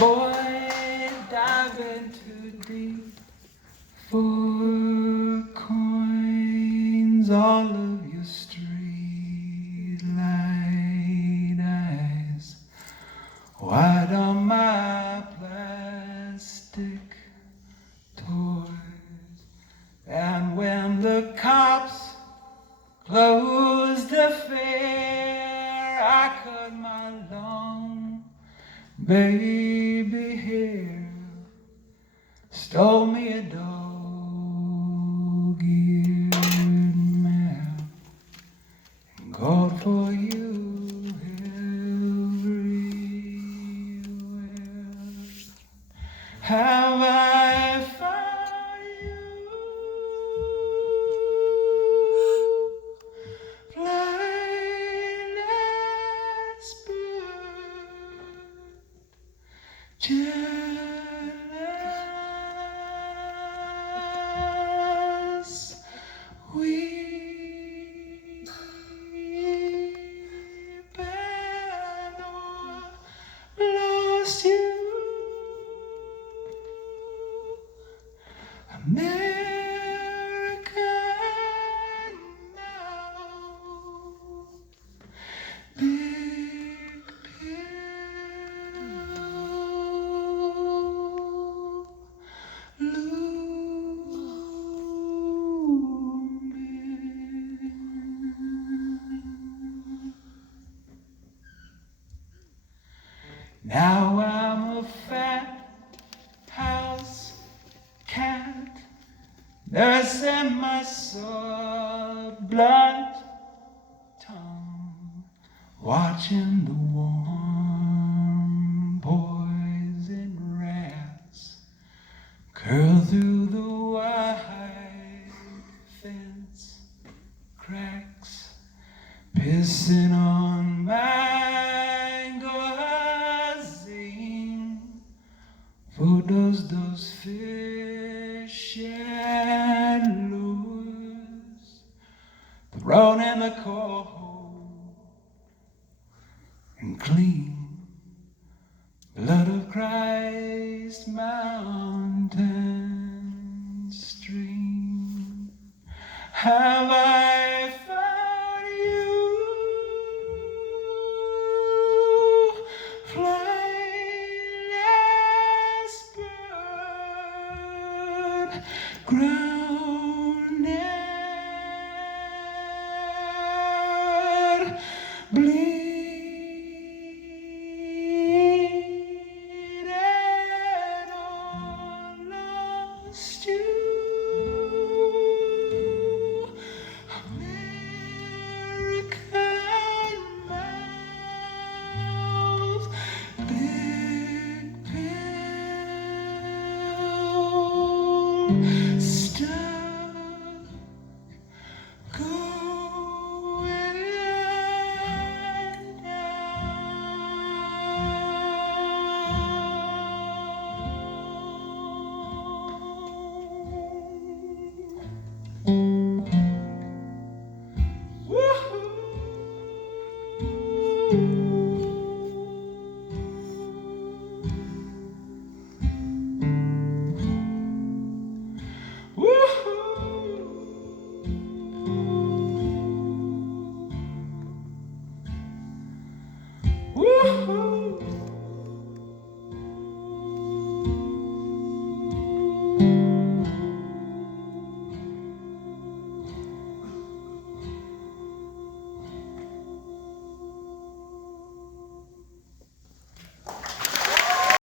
Boy, diving too deep for coins. All of your street light eyes wide on my plastic toys. And when the cops closed the fair, I cut my long baby hair, stole me a dog-eared map, and called for you everywhere. Have I found you, flightless bird, jealous, weeping or lost you, American now, big pill looming. Now I'm a fat house cat, nursing my sore blunt tongue, watching the warm poison rats curl through the white fence cracks, pissing on my gauzy photos, those fish and lures thrown in the cold and clean blood of Christ mountain stream. Have I found you, flightless bird, grounded, bleeding or lost you, American mouth, big pill,